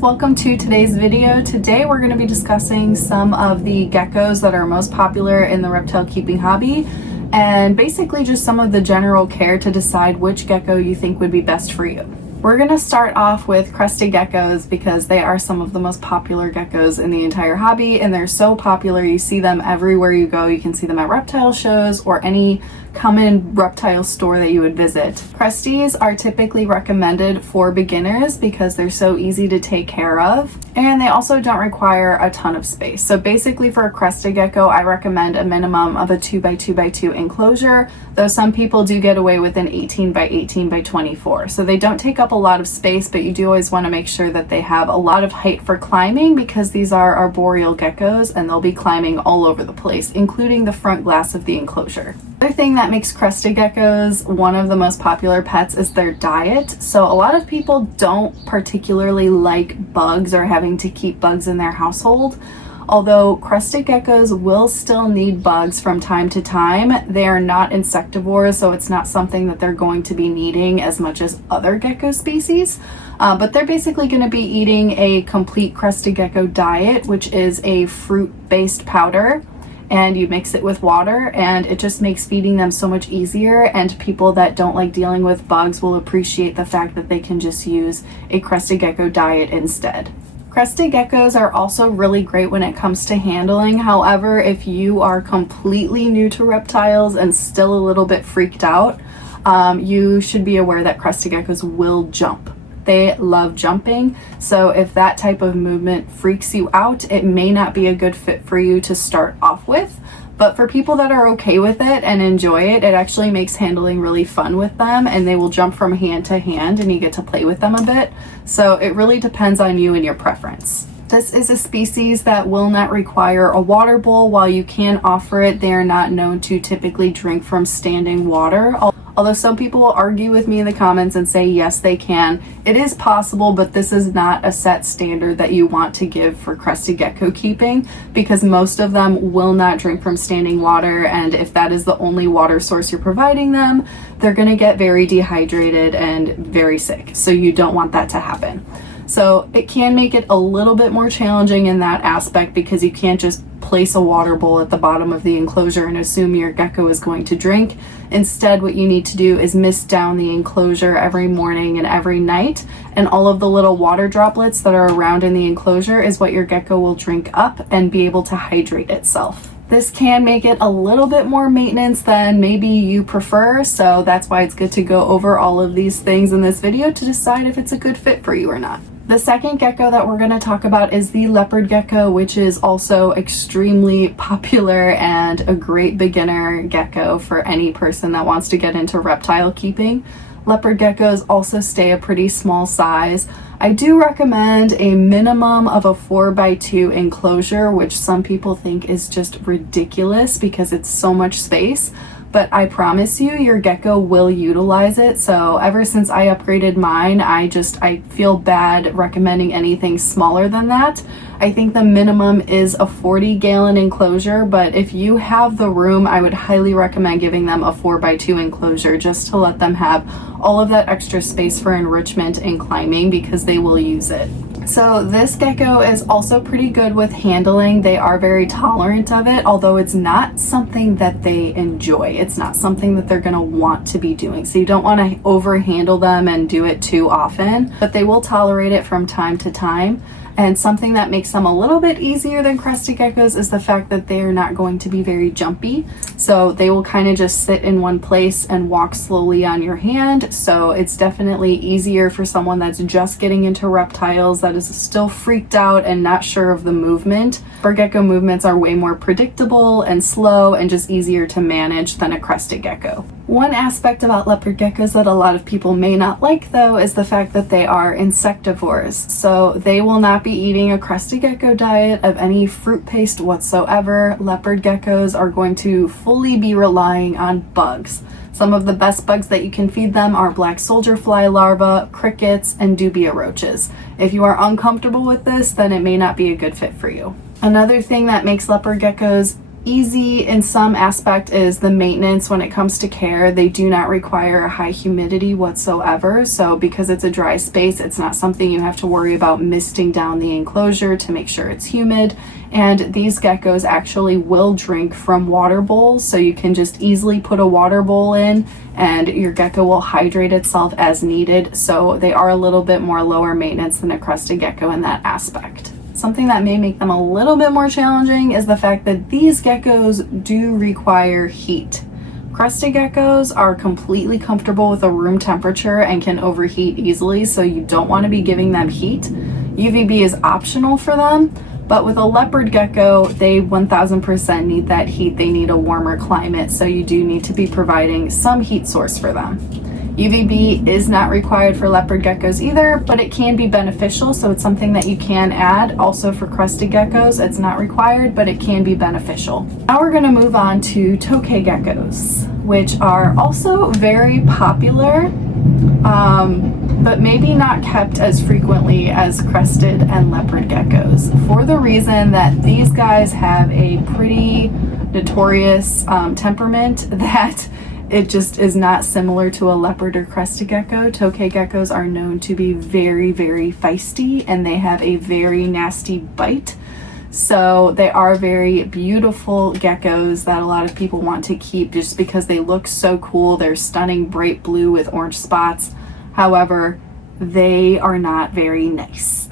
welcome to today's video. Today we're going to be discussing some of the geckos that are most popular in the reptile keeping hobby, and basically just some of the general care to decide which gecko you think would be best for you. We're going to start off with crested geckos because they are some of the most popular geckos in the entire hobby, and they're so popular you see them everywhere you go. You can see them at reptile shows or any common reptile store that you would visit. Cresties are typically recommended for beginners because they're so easy to take care of, and they also don't require a ton of space. So basically for a crested gecko, I recommend a minimum of a 2x2x2 enclosure, though some people do get away with an 18x18x24. So they don't take up a lot of space, but you do always want to make sure that they have a lot of height for climbing because these are arboreal geckos and they'll be climbing all over the place, including the front glass of the enclosure. Another thing that makes crested geckos one of the most popular pets is their diet. So a lot of people don't particularly like bugs or having to keep bugs in their household. Although crested geckos will still need bugs from time to time, they are not insectivores, so it's not something that they're going to be needing as much as other gecko species. But they're basically going to be eating a complete crested gecko diet, which is a fruit-based powder, and you mix it with water, and it just makes feeding them so much easier, and people that don't like dealing with bugs will appreciate the fact that they can just use a crested gecko diet instead. Crested geckos are also really great when it comes to handling. However, if you are completely new to reptiles and still a little bit freaked out, you should be aware that crested geckos will jump. They love jumping, so if that type of movement freaks you out, it may not be a good fit for you to start off with. But for people that are okay with it and enjoy it, it actually makes handling really fun with them, and they will jump from hand to hand and you get to play with them a bit. So it really depends on you and your preference. This is a species that will not require a water bowl. While you can offer it, they are not known to typically drink from standing water. Although some people will argue with me in the comments and say yes, they can. It is possible, but this is not a set standard that you want to give for crested gecko keeping, because most of them will not drink from standing water, and if that is the only water source you're providing them, they're going to get very dehydrated and very sick. So you don't want that to happen. So it can make it a little bit more challenging in that aspect because you can't just place a water bowl at the bottom of the enclosure and assume your gecko is going to drink. Instead, what you need to do is mist down the enclosure every morning and every night, and all of the little water droplets that are around in the enclosure is what your gecko will drink up and be able to hydrate itself. This can make it a little bit more maintenance than maybe you prefer, so that's why it's good to go over all of these things in this video to decide if it's a good fit for you or not. The second gecko that we're going to talk about is the leopard gecko, which is also extremely popular and a great beginner gecko for any person that wants to get into reptile keeping. Leopard geckos also stay a pretty small size. I do recommend a minimum of a 4x2 enclosure, which some people think is just ridiculous because it's so much space. But I promise you, your gecko will utilize it. So ever since I upgraded mine, I feel bad recommending anything smaller than that. I think the minimum is a 40-gallon enclosure, but if you have the room, I would highly recommend giving them a 4x2 enclosure just to let them have all of that extra space for enrichment and climbing because they will use it. So this gecko is also pretty good with handling. They are very tolerant of it, although it's not something that they enjoy. It's not something that they're going to want to be doing. So you don't want to overhandle them and do it too often, but they will tolerate it from time to time. And something that makes them a little bit easier than crested geckos is the fact that they are not going to be very jumpy. So they will kind of just sit in one place and walk slowly on your hand. So it's definitely easier for someone that's just getting into reptiles that is still freaked out and not sure of the movement. For gecko movements are way more predictable and slow and just easier to manage than a crested gecko. One aspect about leopard geckos that a lot of people may not like, though, is the fact that they are insectivores. So they will not be eating a crested gecko diet of any fruit paste whatsoever. Leopard geckos are going to fully be relying on bugs. Some of the best bugs that you can feed them are black soldier fly larvae, crickets, and dubia roaches. If you are uncomfortable with this, then it may not be a good fit for you. Another thing that makes leopard geckos easy in some aspect is the maintenance. When it comes to care, they do not require a high humidity whatsoever. So because it's a dry space, it's not something you have to worry about misting down the enclosure to make sure it's humid. And these geckos actually will drink from water bowls, so you can just easily put a water bowl in and your gecko will hydrate itself as needed. So they are a little bit more lower maintenance than a crested gecko in that aspect. Something that may make them a little bit more challenging is the fact that these geckos do require heat. Crested geckos are completely comfortable with a room temperature and can overheat easily, so you don't want to be giving them heat. UVB is optional for them, but with a leopard gecko, they 1000% need that heat. They need a warmer climate, so you do need to be providing some heat source for them. UVB is not required for leopard geckos either, but it can be beneficial, so it's something that you can add. Also for crested geckos, it's not required, but it can be beneficial. Now we're going to move on to tokay geckos, which are also very popular, but maybe not kept as frequently as crested and leopard geckos, for the reason that these guys have a pretty notorious temperament that it just is not similar to a leopard or crested gecko. Tokay geckos are known to be very, very feisty, and they have a very nasty bite. So they are very beautiful geckos that a lot of people want to keep just because they look so cool. They're stunning bright blue with orange spots. However, they are not very nice.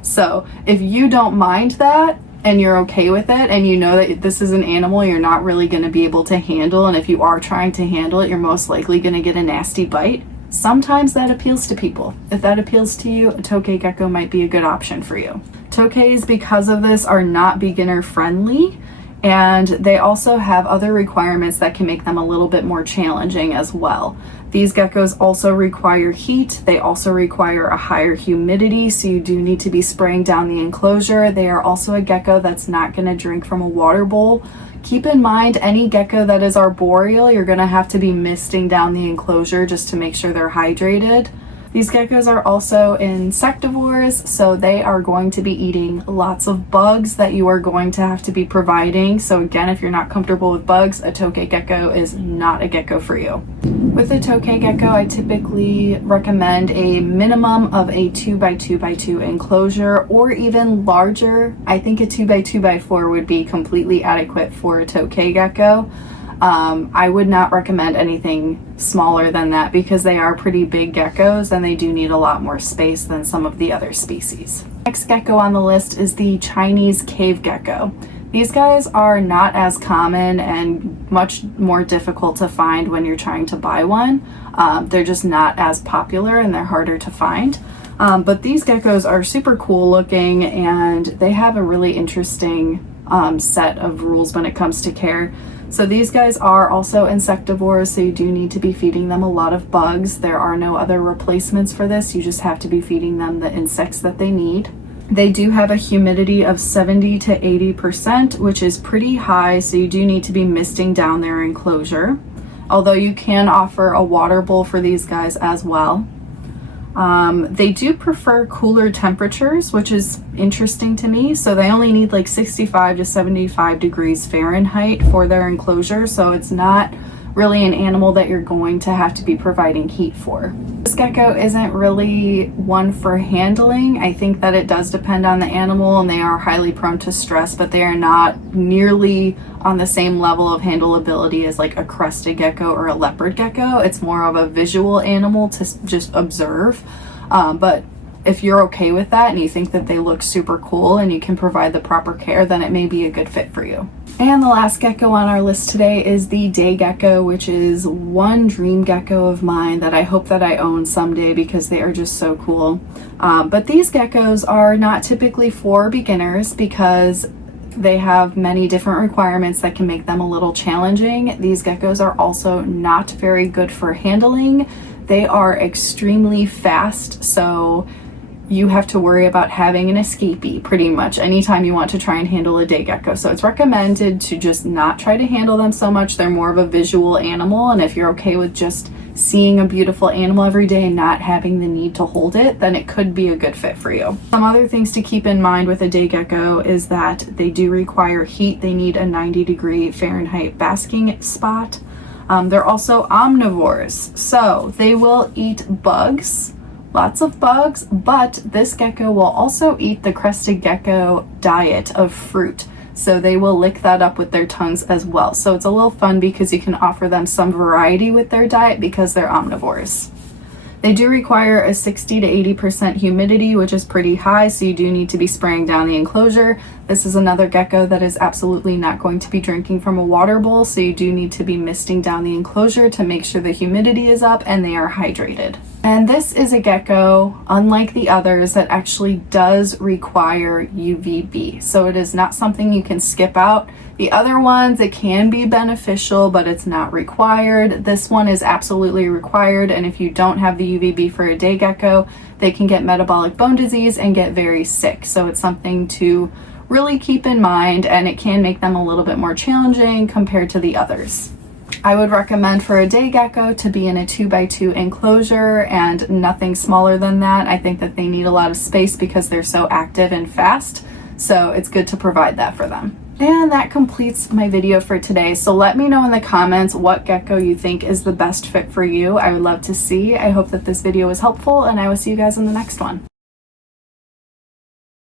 So if you don't mind that, and you're okay with it, and you know that this is an animal you're not really going to be able to handle, and if you are trying to handle it, you're most likely going to get a nasty bite, sometimes that appeals to people. If that appeals to you, a tokay gecko might be a good option for you. Tokays, because of this, are not beginner friendly, and they also have other requirements that can make them a little bit more challenging as well. These geckos also require heat. They also require a higher humidity, so you do need to be spraying down the enclosure. They are also a gecko that's not going to drink from a water bowl. Keep in mind, any gecko that is arboreal, you're going to have to be misting down the enclosure just to make sure they're hydrated. These geckos are also insectivores, so they are going to be eating lots of bugs that you are going to have to be providing. So again, if you're not comfortable with bugs, a tokay gecko is not a gecko for you. With a tokay gecko, I typically recommend a minimum of a 2x2x2 enclosure, or even larger. I think a 2x2x4 would be completely adequate for a tokay gecko. I would not recommend anything smaller than that because they are pretty big geckos and they do need a lot more space than some of the other species. Next gecko on the list is the Chinese cave gecko. These guys are not as common and much more difficult to find when you're trying to buy one. They're just not as popular and they're harder to find. But these geckos are super cool looking, and they have a really interesting set of rules when it comes to care. So these guys are also insectivores, so you do need to be feeding them a lot of bugs. There are no other replacements for this. You just have to be feeding them the insects that they need. They do have a humidity of 70 to 80%, which is pretty high, so you do need to be misting down their enclosure. Although you can offer a water bowl for these guys as well. They do prefer cooler temperatures, which is interesting to me. So they only need like 65 to 75 degrees Fahrenheit for their enclosure. So it's not really an animal that you're going to have to be providing heat for. This gecko isn't really one for handling. I think that it does depend on the animal, and they are highly prone to stress, but they are not nearly on the same level of handleability as like a crested gecko or a leopard gecko. It's more of a visual animal to just observe. But if you're okay with that and you think that they look super cool and you can provide the proper care, then it may be a good fit for you. And the last gecko on our list today is the day gecko, which is one dream gecko of mine that I hope that I own someday because they are just so cool. But these geckos are not typically for beginners because they have many different requirements that can make them a little challenging. These geckos are also not very good for handling. They are extremely fast, so you have to worry about having an escapee pretty much anytime you want to try and handle a day gecko. So it's recommended to just not try to handle them so much. They're more of a visual animal, and if you're okay with just seeing a beautiful animal every day and not having the need to hold it, then it could be a good fit for you. Some other things to keep in mind with a day gecko is that they do require heat. They need a 90-degree Fahrenheit basking spot. They're also omnivores, so they will eat bugs, lots of bugs, but this gecko will also eat the crested gecko diet of fruit. So they will lick that up with their tongues as well. So it's a little fun because you can offer them some variety with their diet because they're omnivores. They do require a 60 to 80% humidity, which is pretty high, so you do need to be spraying down the enclosure. This is another gecko that is absolutely not going to be drinking from a water bowl, so you do need to be misting down the enclosure to make sure the humidity is up and they are hydrated. And this is a gecko, unlike the others, that actually does require UVB. So it is not something you can skip out. The other ones, it can be beneficial, but it's not required. This one is absolutely required, and if you don't have the UVB for a day gecko, they can get metabolic bone disease and get very sick. So it's something to really keep in mind, and it can make them a little bit more challenging compared to the others. I would recommend for a day gecko to be in a 2x2 enclosure and nothing smaller than that. I think that they need a lot of space because they're so active and fast, so it's good to provide that for them. And that completes my video for today. So let me know in the comments what gecko you think is the best fit for you. I would love to see. I hope that this video was helpful, and I will see you guys in the next one.